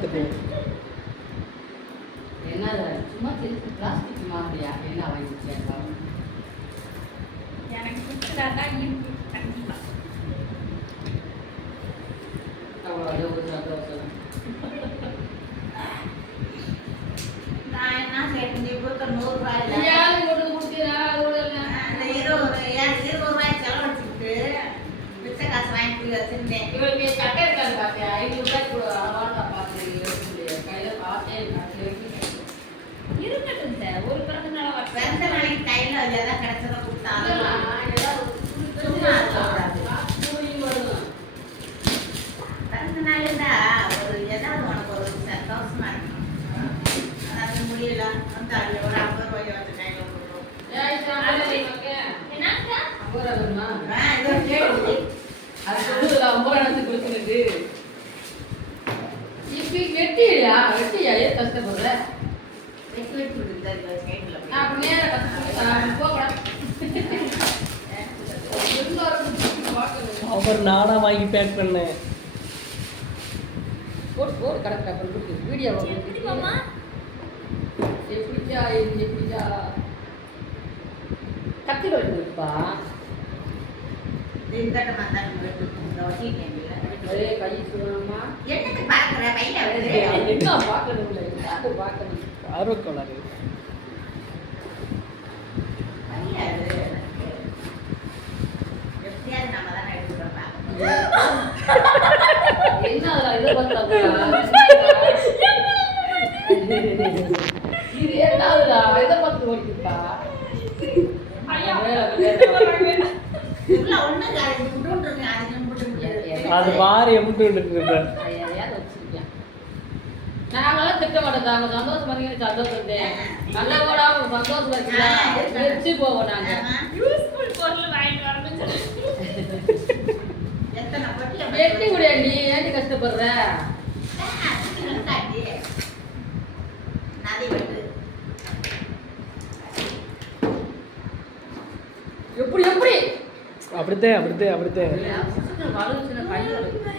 கொடுத்துட்டு என்ன சும்மா பிளாஸ்டிக் மாதிரியா என்ன வாங்கிச்சு எனக்கு பிடிச்சதா இருக்கு கண்டிப்பா. அவ்வளோ ஒரு சந்தோஷம். நான் என்ன செய்யணும் இப்போ 100 ரூபாயில யாரும் கொண்டு கொடுத்தீரா அந்த 20 ரூபாய் செலவழிச்சுட்டு மிச்ச காசு வாங்கி வச்சிருந்தேன். இவருக்கு சட்டை இருக்கான்னு பார்த்தேன் 500 ரூபாய்க்கு அவார்டா பார்த்தேன் கையில் பார்த்தேன் இருக்கட்டும் சார், ஒரு பிறந்த நாள் பிறந்த நாளைக்கு கையில் எதாவது கிடைச்சதை கொடுத்தாலும் பிறந்த நாளுடா ஒரு ஏதாவது உனக்கு ஒரு சந்தோஷமா இருக்கும். அதாவது முடியல வந்து அது ஒரு 50 ரூபாய் வந்து கையில் கொடுக்கும். என்னக்கா? இது ஒரு கேள்வி. அது சொல்லுதுல 50 கொடுக்குறது இப்படி வெட்டியா ஏன் கஷ்டப்படுற வெட்டி வெட்டி கொடுக்குறது சைடில் அப்ப நேரம் கஷ்டப்பட்டு போகலாம் அவர் நானா வாங்கி பேக் பண்ணேன். போடு கரெக்டாக கொடுத்து வீடியோ எப்படி மாமா? எப்படிச்சா கத்திர வைப்பா இந்த மாதிரி ஒட்டிட்டேன். ஒரே கை சொல்லணுமா என்னது பார்க்குற பையில வருது என்ன பார்க்கணும் இல்லை பார்க்கணும் ஆர்வக்கோளாறு. பையில வருது எப்படியாவது நம்ம தானே எடுத்துக்கிறோம் பார்க்கணும். என்ன இதை பார்த்தாங்க இது என்னதுடா இதை பார்த்து ஓடிக்கிட்டா ஐயா, உள்ள ஒண்ணும் இல்லை, அது முட்டுன்னு இருக்கு, அது நின்னுட்டு இருக்கு. அது மாறி எம்பிட்டு இருப்பேன். யாரையாவது வச்சிருக்கேன் நாங்களாம் திட்ட மாட்டோம் அவங்க சந்தோஷம் பண்ணி சந்தோஷம் நல்ல கூட சந்தோஷம் வச்சு போவோம் நாங்க யூஸ்ஃபுல் பொருள் வாங்கிட்டு வரணும்னு சொல்லி எத்தனை பொட்டி வெட்டி முடியா நீ ஏன் கஷ்டப்படுற காட்டி நதி வெட்டு எப்படி அப்படித்தான் வலுச்சுன கை வலுச்சுடா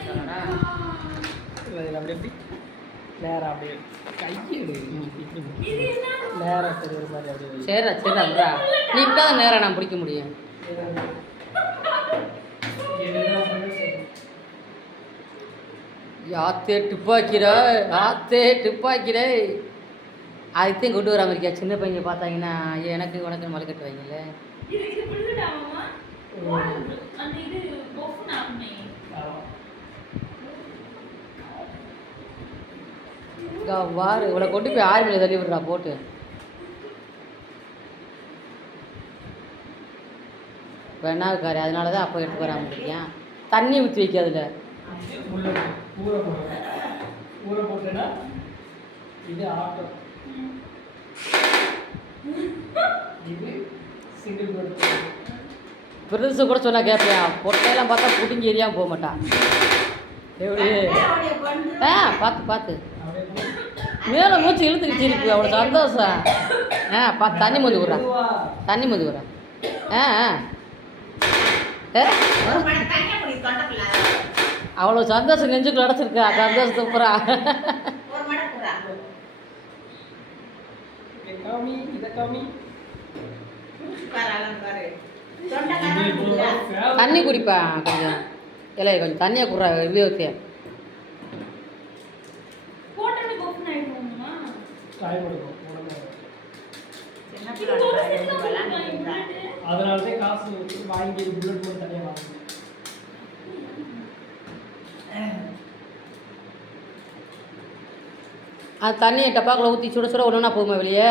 அப்படி எப்படி நேரம் அப்படியே கையெடு நேரம் தெரியுற மாதிரி அப்படியே சரிடா நீ இப்பதான் நேரம் நான் பிடிக்க முடியும் ஆத்தே துப்பாக்கிற அதுத்தையும் கொண்டு வராம இருக்கியா சின்ன பையன் பார்த்தாங்கன்னா எனக்கு உனக்கு மலை கட்டு வைங்களே இது புல்லுடா மாமா. அந்த இது பொஃப்னா ஆகுமே. வாரு இவளை கொண்டு போய் ஆர்மியில தள்ளி விடுறா போட்டு வேணாக்காரு அதனால தான் அப்போ எடுத்து வராமல் இருக்கேன் தண்ணி ஊற்றி வைக்காதுல ஊற போட்டேன்னா இது ஆட்டோ இது சிங்கிள் போட்டு பெருசு கூட சொன்னா கேட்பேன் பொட்டையெல்லாம் பார்த்தா புடிங்கி எரியாமல் போக மாட்டான் எப்படி பார்த்து மேலே மூச்சு இழுத்துக்கிச்சு இருக்கு அவ்வளோ சந்தோஷம் பார்த்து தண்ணி மந்து விட்றா அவ்வளோ சந்தோஷம் நெஞ்சுக்குள்ள அடைச்சிருக்கா சந்தோஷத்தை பூரா தண்ணி குடிப்பா கொஞ்சம் இல்லை கொஞ்சம் தண்ணியை குடுறா விவேகத்தை போட்டோன்னு பொஃப்னா ஆயிடுவோமா? டைம் எடுக்கும் இது ஒரு செட்ல வாங்கிட்டு அதனால தான் காசு வாங்கி புல்லட் போட்டு தனியாக வாங்கணும். அது தண்ணியை டப்பாக்குள்ள ஊற்றி சுட சுட ஒன்றுனா போகுமா வெளியே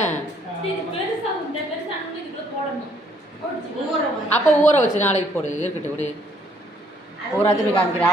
இது பெருசா உண்டை பெருசா இதுக்குள்ள போடணும். அப்போ ஊற வச்சு நாளைக்கு போடு இருக்கட்டும் விடு ஊராத்தையும் காமிக்கிறா